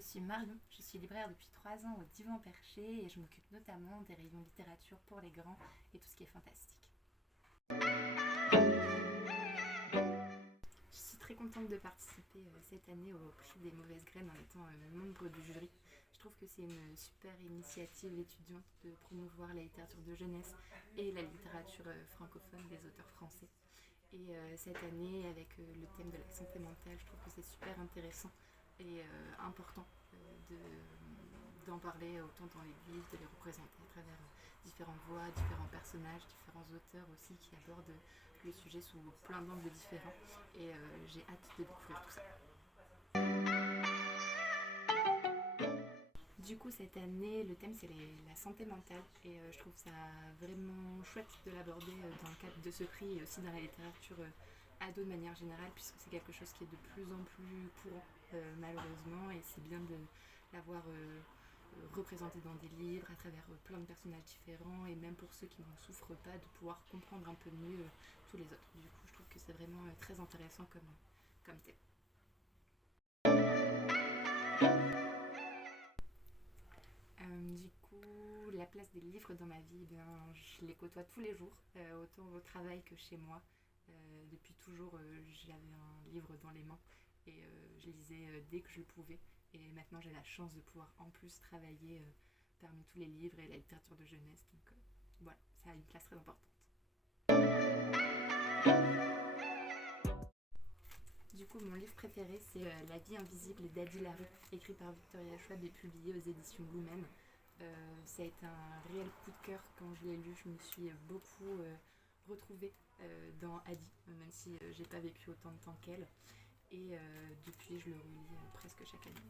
je suis Marion, je suis libraire depuis 3 ans au Divan Perché et je m'occupe notamment des rayons littérature pour les grands et tout ce qui est fantastique. Je suis très contente de participer cette année au prix des mauvaises graines en étant membre du jury. Je trouve que c'est une super initiative étudiante de promouvoir la littérature de jeunesse et la littérature francophone des auteurs français. Et cette année, avec le thème de la santé mentale, je trouve que c'est super intéressant et important d'en parler autant dans les livres, de les représenter à travers différentes voix, différents personnages, différents auteurs aussi qui abordent le sujet sous plein d'angles différents. Et j'ai hâte de découvrir tout ça. Du coup, cette année, le thème c'est la santé mentale et je trouve ça vraiment chouette de l'aborder dans le cadre de ce prix et aussi dans la littérature ado de manière générale, puisque c'est quelque chose qui est de plus en plus courant malheureusement, et c'est bien de l'avoir représenté dans des livres à travers plein de personnages différents, et même pour ceux qui n'en souffrent pas, de pouvoir comprendre un peu mieux tous les autres. Du coup, je trouve que c'est vraiment très intéressant comme thème. Du coup, la place des livres dans ma vie, je les côtoie tous les jours, autant au travail que chez moi. Depuis toujours, j'avais un livre dans les mains et je lisais dès que je le pouvais. Et maintenant, j'ai la chance de pouvoir en plus travailler parmi tous les livres et la littérature de jeunesse. Donc voilà, ça a une place très importante. Du coup, mon livre préféré, c'est La vie invisible d'Adi Larue, écrit par Victoria Schwab et publié aux éditions Lumen. Ça a été un réel coup de cœur quand je l'ai lu. Je me suis beaucoup retrouvée dans Adi, même si j'ai pas vécu autant de temps qu'elle. Et depuis, je le relis presque chaque année.